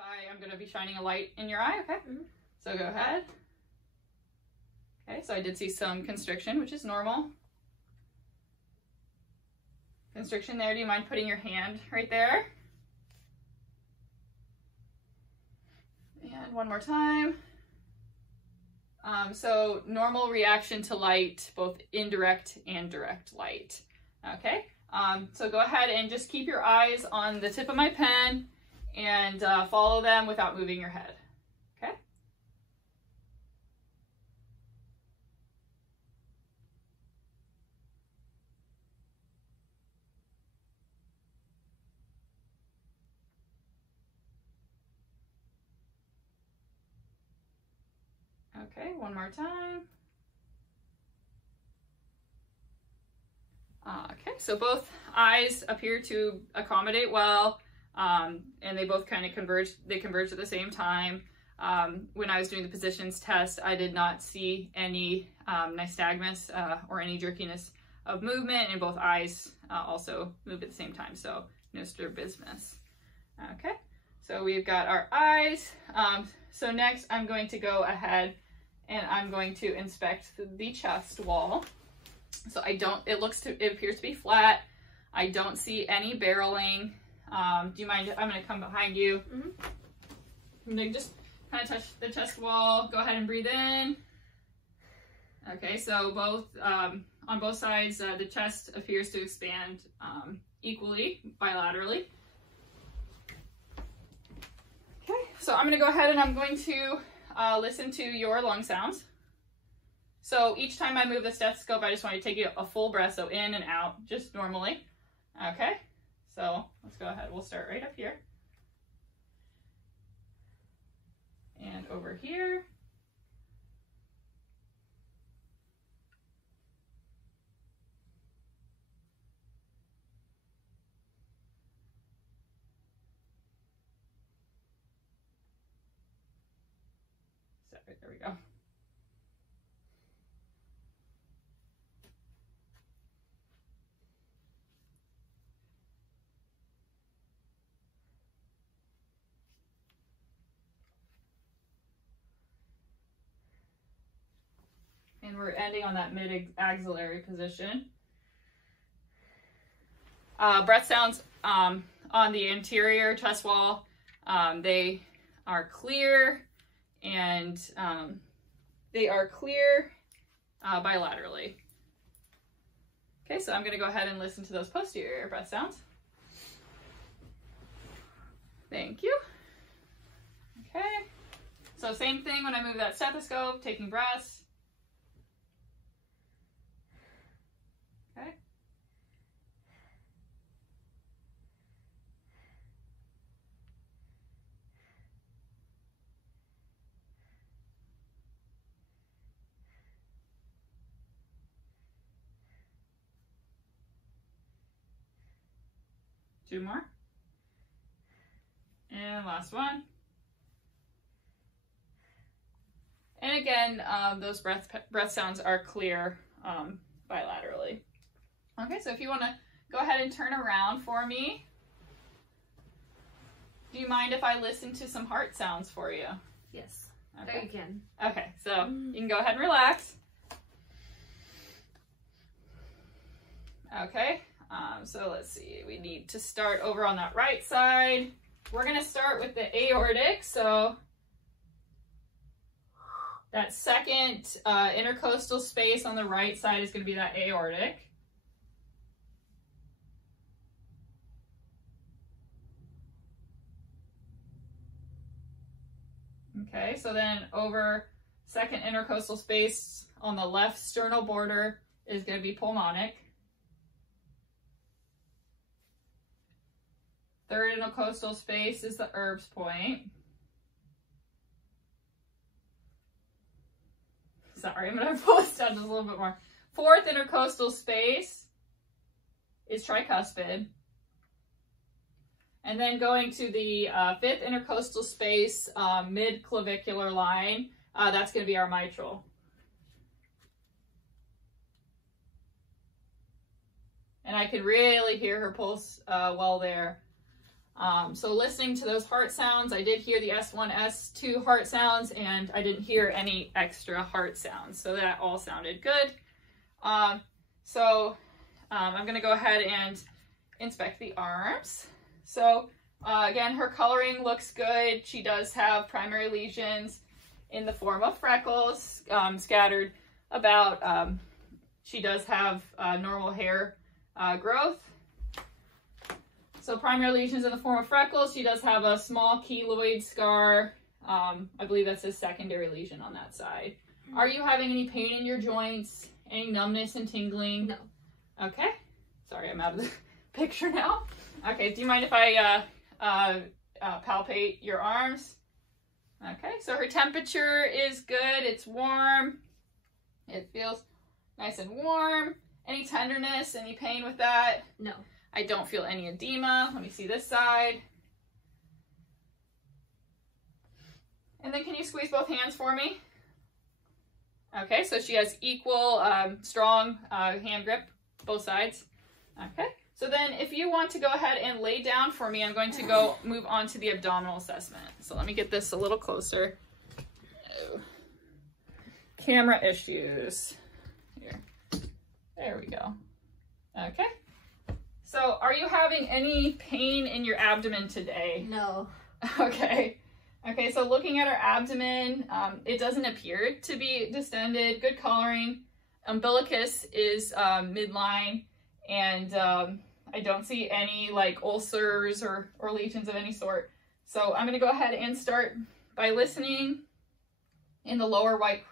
I am going to be shining a light in your eye, okay? So go ahead. Okay, so I did see some constriction, which is normal. Constriction there. Do you mind putting your hand right there? And one more time. So normal reaction to light, both indirect and direct light. Okay, so go ahead and just keep your eyes on the tip of my pen and follow them without moving your head. Okay. Okay, one more time. Okay, so both eyes appear to accommodate well, and they both kind of converge. They converge at the same time. When I was doing the positions test, I did not see any nystagmus or any jerkiness of movement, and both eyes also moved at the same time, so no strabismus. Okay, so we've got our eyes. So next I'm going to go ahead and I'm going to inspect the chest wall. So it appears to be flat. I don't see any barreling. Do you mind, I'm gonna come behind you. I'm gonna just kind of touch the chest wall. Go ahead and breathe in. Okay, so on both sides, the chest appears to expand equally, bilaterally. Okay, so I'm gonna go ahead and I'm going to listen to your lung sounds. So each time I move the stethoscope, I just want to take a full breath, so in and out, just normally. Okay, so let's go ahead. We'll start right up here. And over here. Sorry, there we go. And we're ending on that mid-axillary position. Breath sounds on the anterior chest wall, they are clear, and they are clear bilaterally. Okay, so I'm going to go ahead and listen to those posterior breath sounds. Thank you. Okay, so same thing when I move that stethoscope, taking breaths. Okay. Two more. And last one. And again, those breath sounds are clear bilaterally. Okay, so if you want to go ahead and turn around for me. Do you mind if I listen to some heart sounds for you? Yes, okay. there you can. Okay, so you can go ahead and relax. Okay, so let's see. We need to start over on that right side. We're going to start with the aortic, so that second intercostal space on the right side is going to be that aortic. Okay, so then over second intercostal space on the left sternal border is going to be pulmonic. Third intercostal space is the Erb's point. Sorry, I'm going to pull this down just a little bit more. Fourth intercostal space is tricuspid. And then going to the fifth intercostal space, mid-clavicular line, that's going to be our mitral. And I can really hear her pulse well there. So listening to those heart sounds, I did hear the S1, S2 heart sounds, and I didn't hear any extra heart sounds. So that all sounded good. I'm going to go ahead and inspect the arms. So again, her coloring looks good. She does have primary lesions in the form of freckles scattered about. She does have normal hair growth. So primary lesions in the form of freckles. She does have a small keloid scar. I believe that's a secondary lesion on that side. Are you having any pain in your joints? Any numbness and tingling? No. Okay. Sorry, I'm out of the picture now. Okay, do you mind if I palpate your arms? Okay, so her temperature is good. It's warm. It feels nice and warm. Any tenderness, any pain with that? No. I don't feel any edema. Let me see this side. And then can you squeeze both hands for me? Okay, so she has equal, strong hand grip, both sides. Okay, so then if you want to go ahead and lay down for me, I'm going to move on to the abdominal assessment. So let me get this a little closer. Oh. Camera issues. Here. There we go. Okay. So are you having any pain in your abdomen today? No. Okay. Okay, so looking at her abdomen, it doesn't appear to be distended. Good coloring. Umbilicus is midline, and I don't see any like ulcers or lesions of any sort. So I'm going to go ahead and start by listening in the lower right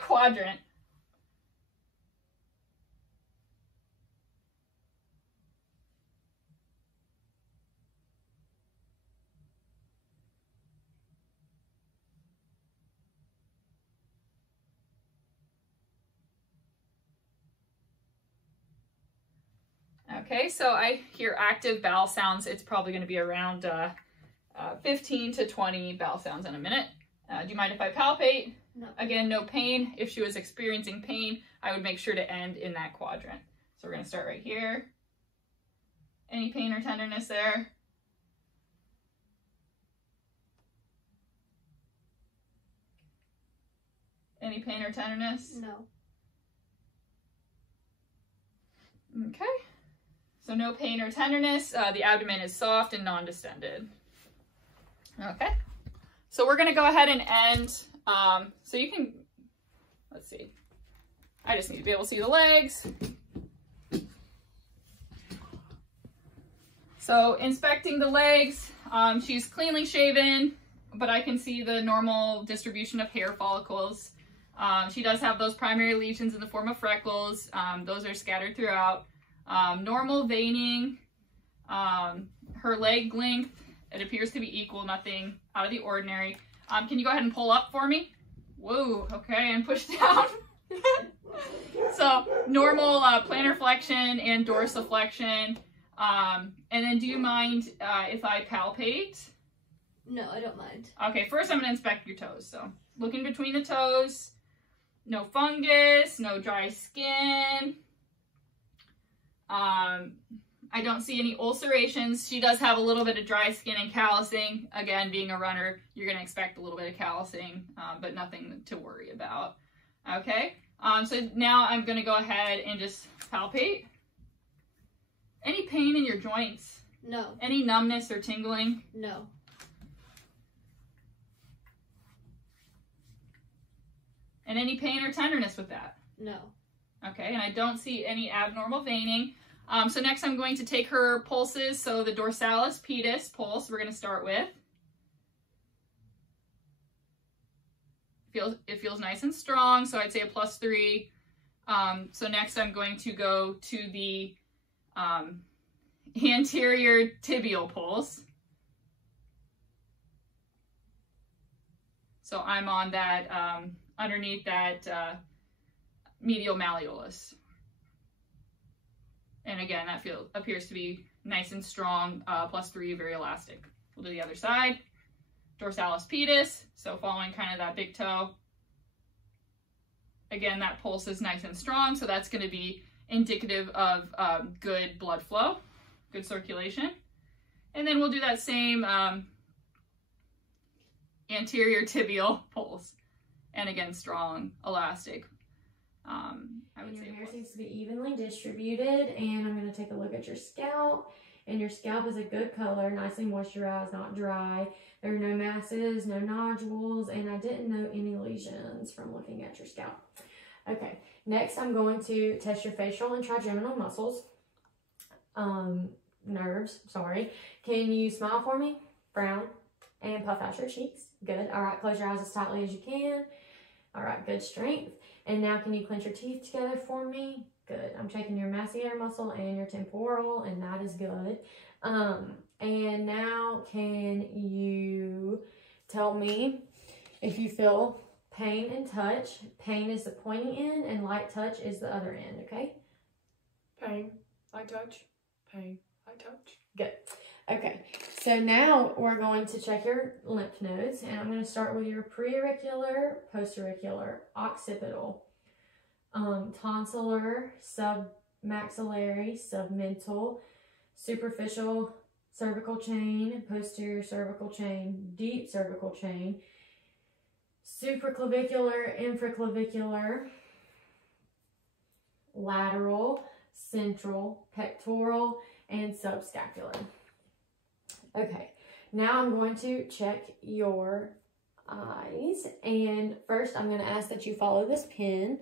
quadrant. Okay, so I hear active bowel sounds. It's probably going to be around 15 to 20 bowel sounds in a minute. Do you mind if I palpate? No. Again, no pain. If she was experiencing pain, I would make sure to end in that quadrant. So we're going to start right here. Any pain or tenderness there? Any pain or tenderness? No. Okay. So no pain or tenderness. The abdomen is soft and non-distended. Okay. So we're going to go ahead and end. So you can, let's see. I just need to be able to see the legs. So inspecting the legs, she's cleanly shaven, but I can see the normal distribution of hair follicles. She does have those primary lesions in the form of freckles. Those are scattered throughout. Normal veining, her leg length, it appears to be equal, nothing out of the ordinary. Can you go ahead and pull up for me? Whoa, okay, and push down. So normal plantar flexion and dorsiflexion. And then do you mind if I palpate? No, I don't mind. Okay, first I'm going to inspect your toes. So looking between the toes, no fungus, no dry skin. I don't see any ulcerations. She does have a little bit of dry skin and callousing. Again, being a runner, you're going to expect a little bit of callousing, but nothing to worry about. Okay, so now I'm going to go ahead and just palpate. Any pain in your joints? No. Any numbness or tingling? No. And any pain or tenderness with that? No. Okay, and I don't see any abnormal veining. So next I'm going to take her pulses. So the dorsalis pedis pulse we're going to start with. It feels nice and strong, so I'd say a +3. So next I'm going to go to the anterior tibial pulse. So I'm on that, underneath that medial malleolus. And again, that appears to be nice and strong, +3, very elastic. We'll do the other side. Dorsalis pedis, so following kind of that big toe. Again, that pulse is nice and strong, so that's going to be indicative of good blood flow, good circulation. And then we'll do that same anterior tibial pulse. And again, strong, elastic. I would say your hair seems to be evenly distributed, and I'm going to take a look at your scalp. And your scalp is a good color, nicely moisturized, not dry. There are no masses, no nodules, and I didn't know any lesions from looking at your scalp. Okay, next I'm going to test your facial and trigeminal muscles. Nerves, sorry. Can you smile for me? Frown and puff out your cheeks. Good. All right, close your eyes as tightly as you can. All right, good strength. And now can you clench your teeth together for me? Good. I'm checking your masseter muscle and your temporal, and that is good. And now can you tell me if you feel pain and touch? Pain is the pointy end and light touch is the other end, okay? Pain, light touch, pain, light touch. Good. Okay, so now we're going to check your lymph nodes, and I'm going to start with your preauricular, postauricular, occipital, tonsillar, submaxillary, submental, superficial cervical chain, posterior cervical chain, deep cervical chain, supraclavicular, infraclavicular, lateral, central, pectoral, and subscapular. Okay, now I'm going to check your eyes, and first I'm going to ask that you follow this pin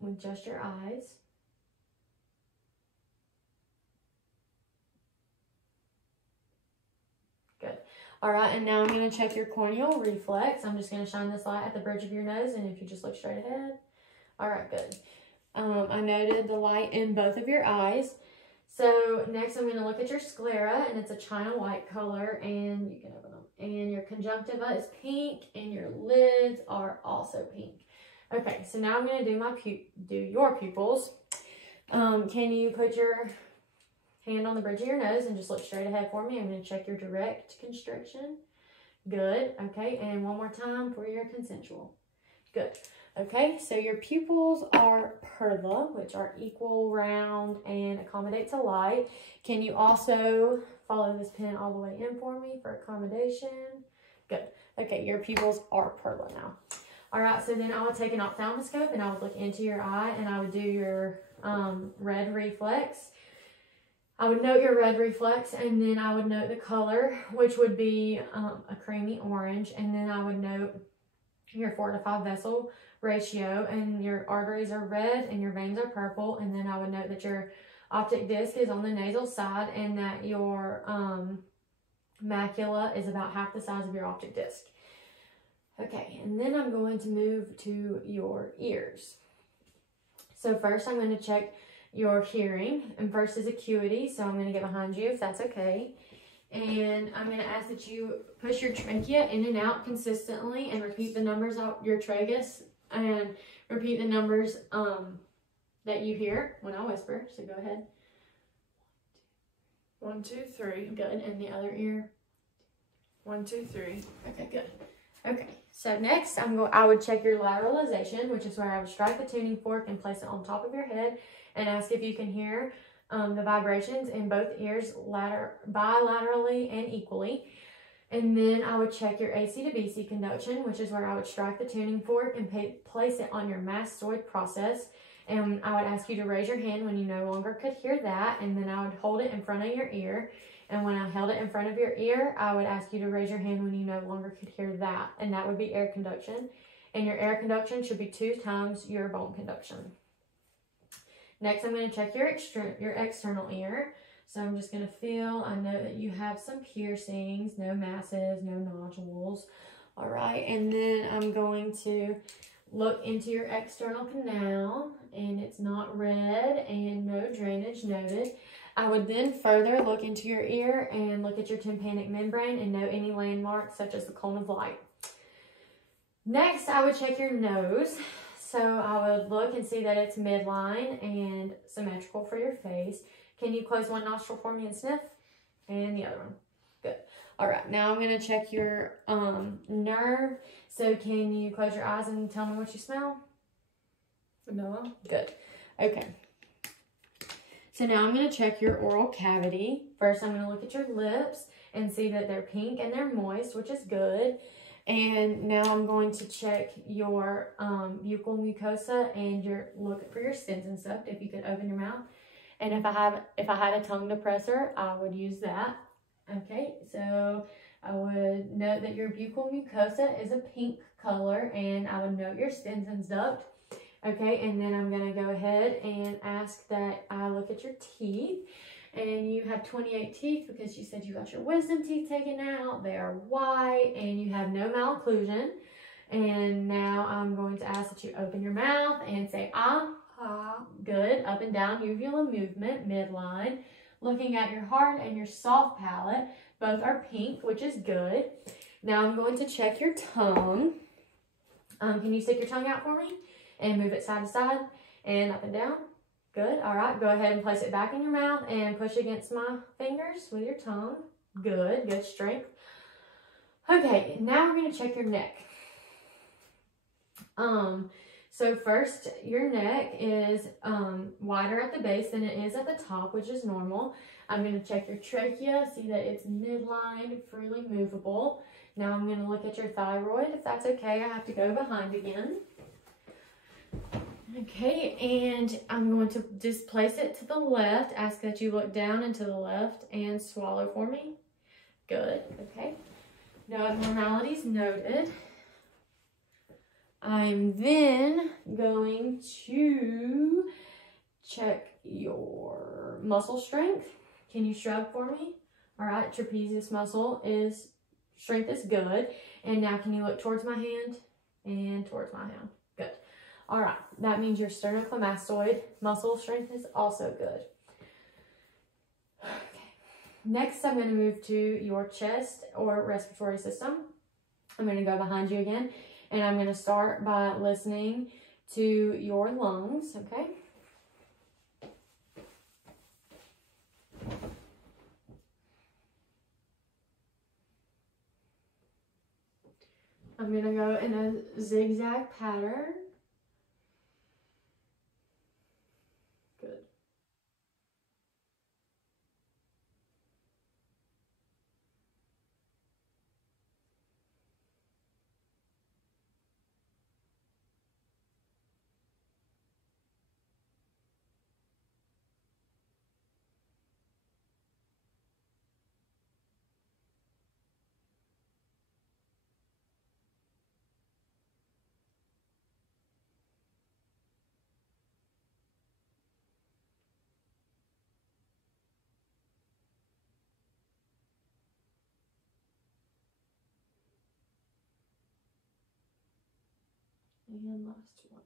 with just your eyes. Good. All right, and now I'm going to check your corneal reflex. I'm just going to shine this light at the bridge of your nose, and if you just look straight ahead. All right, good. I noted the light in both of your eyes. So next I'm going to look at your sclera, and it's a china white color, and you can open them. And your conjunctiva is pink, and your lids are also pink. Okay, so now I'm going to do your pupils. Can you put your hand on the bridge of your nose and just look straight ahead for me? I'm going to check your direct constriction. Good. Okay, and one more time for your consensual. Good. Okay, so your pupils are perla, which are equal, round, and accommodate to light. Can you also follow this pin all the way in for me for accommodation? Good. Okay, your pupils are perla now. All right, so then I would take an ophthalmoscope and I would look into your eye, and I would do your red reflex. I would note your red reflex, and then I would note the color, which would be a creamy orange, and then I would note your 4 to 5 vessel ratio, and your arteries are red and your veins are purple, and then I would note that your optic disc is on the nasal side and that your macula is about half the size of your optic disc. Okay, and then I'm going to move to your ears. So first I'm going to check your hearing, and first is acuity, so I'm going to get behind you if that's okay. And I'm going to ask that you push your trachea in and out consistently and repeat the numbers out your tragus, and repeat the numbers that you hear when I whisper. So go ahead. 1, 2, 3. Good. And the other ear. 1, 2, 3. Okay, good. Okay, so next I would check your lateralization, which is where I would strike the tuning fork and place it on top of your head and ask if you can hear the vibrations in both ears bilaterally and equally. And then I would check your AC to BC conduction, which is where I would strike the tuning fork and place it on your mastoid process. And I would ask you to raise your hand when you no longer could hear that, and then I would hold it in front of your ear. And when I held it in front of your ear, I would ask you to raise your hand when you no longer could hear that, and that would be air conduction. And your air conduction should be 2 times your bone conduction. Next, I'm going to check your external ear. So I'm just going to feel, I know that you have some piercings, no masses, no nodules. All right, and then I'm going to look into your external canal, and it's not red and no drainage noted. I would then further look into your ear and look at your tympanic membrane and note any landmarks such as the cone of light. Next, I would check your nose. So I would look and see that it's midline and symmetrical for your face. Can you close one nostril for me and sniff? And the other one. Good. All right, now I'm going to check your nerve. So can you close your eyes and tell me what you smell? Vanilla. Good. Okay. So now I'm going to check your oral cavity. First, I'm going to look at your lips and see that they're pink and they're moist, which is good. And now I'm going to check your buccal mucosa and look for your stents and stuff. If you could open your mouth. And if I had a tongue depressor, I would use that. Okay, so I would note that your buccal mucosa is a pink color, and I would note your Stenson's duct. Okay, and then I'm gonna go ahead and ask that I look at your teeth. And you have 28 teeth because you said you got your wisdom teeth taken out. They are white and you have no malocclusion. And now I'm going to ask that you open your mouth and say ah, ah. Good. Up and down uvula movement, midline. Looking at your heart and your soft palate. Both are pink, which is good. Now I'm going to check your tongue. Can you stick your tongue out for me? And move it side to side and up and down. Good. All right. Go ahead and place it back in your mouth and push against my fingers with your tongue. Good. Good strength. Okay. Now we're going to check your neck. So first, your neck is wider at the base than it is at the top, which is normal. I'm going to check your trachea, see that it's midline, freely movable. Now I'm going to look at your thyroid. If that's okay, I have to go behind again. Okay, and I'm going to just place it to the left. Ask that you look down and to the left and swallow for me. Good, okay. No abnormalities noted. I'm then going to check your muscle strength. Can you shrug for me? All right, trapezius muscle strength is good. And now can you look towards my hand and towards my hand? Good. All right, that means your sternocleidomastoid muscle strength is also good. Okay. Next, I'm going to move to your chest or respiratory system. I'm going to go behind you again, and I'm going to start by listening to your lungs, okay? I'm going to go in a zigzag pattern. Good. And last one.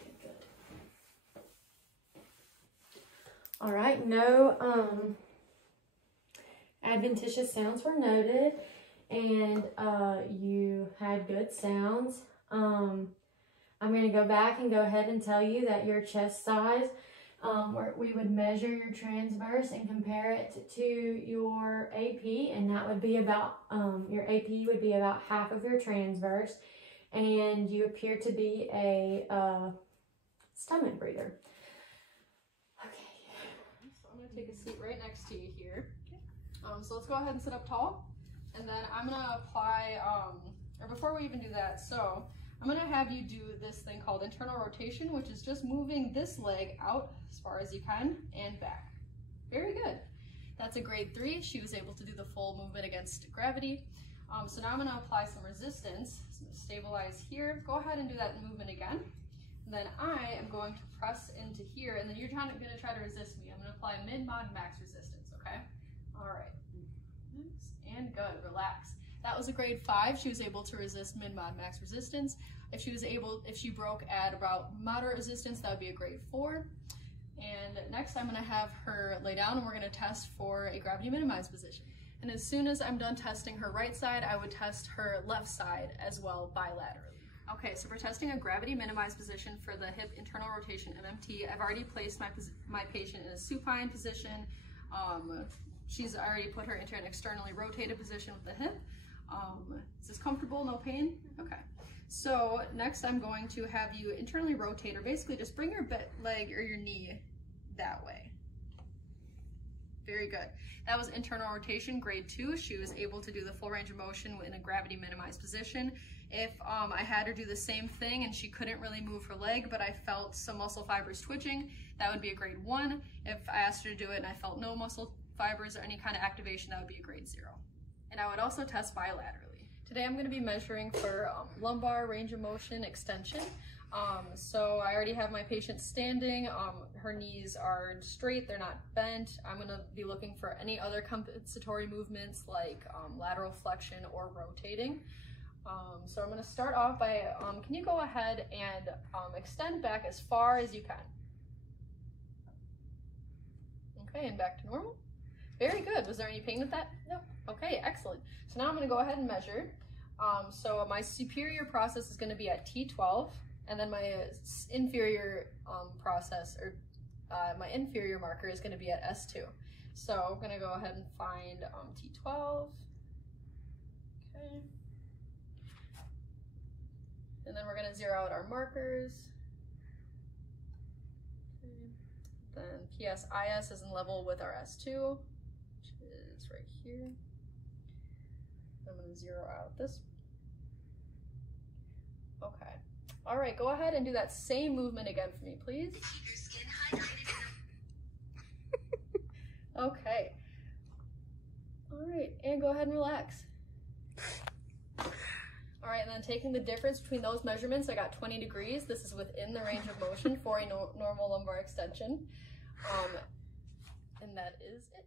Okay, good. All right, no adventitious sounds were noted, and you had good sounds. I'm going to go back and go ahead and tell you that your chest size, where we would measure your transverse and compare it to your AP, and that would be about, your AP would be about half of your transverse, and you appear to be a stomach breather. Okay. So I'm going to take a seat right next to you here. So let's go ahead and sit up tall, and then I'm going to apply, or before we even do that, so I'm going to have you do this thing called internal rotation, which is just moving this leg out as far as you can and back. Very good. That's a grade 3. She was able to do the full movement against gravity. So now I'm going to apply some resistance. So I'm going to stabilize here. Go ahead and do that movement again. And then I am going to press into here, and then you're going to try to resist me. I'm going to apply mid-mod max resistance, okay? All right. And good. Relax. That was a grade 5. She was able to resist mid-mod max resistance. If she broke at about moderate resistance, that would be a grade 4. And next I'm going to have her lay down, and we're going to test for a gravity minimized position. And as soon as I'm done testing her right side, I would test her left side as well bilaterally. Okay, so for testing a gravity minimized position for the hip internal rotation MMT, I've already placed my patient in a supine position. She's already put her into an externally rotated position with the hip. Is this comfortable? No pain? Okay. So next I'm going to have you internally rotate, or basically just bring your leg or your knee that way. Very good. That was internal rotation, grade 2. She was able to do the full range of motion in a gravity minimized position. If I had her do the same thing and she couldn't really move her leg, but I felt some muscle fibers twitching, that would be a grade 1. If I asked her to do it and I felt no muscle fibers or any kind of activation, that would be a grade 0. And I would also test bilaterally. Today I'm going to be measuring for lumbar range of motion extension. So I already have my patient standing. Her knees are straight, they're not bent. I'm going to be looking for any other compensatory movements like lateral flexion or rotating. So I'm going to start off by, can you go ahead and extend back as far as you can? Okay, and back to normal. Very good. Was there any pain with that? No. Okay, excellent. So now I'm going to go ahead and measure. So my superior process is going to be at T12, and then my inferior process, or my inferior marker, is going to be at S2. So I'm going to go ahead and find T12. Okay. And then we're going to zero out our markers. Okay. Then PSIS is in level with our S2, which is right here. I'm going to zero out this. Okay. All right, go ahead and do that same movement again for me, please. Keep your skin hydrated. Okay. All right, and go ahead and relax. All right, and then taking the difference between those measurements, I got 20 degrees. This is within the range of motion for a normal lumbar extension. And that is it.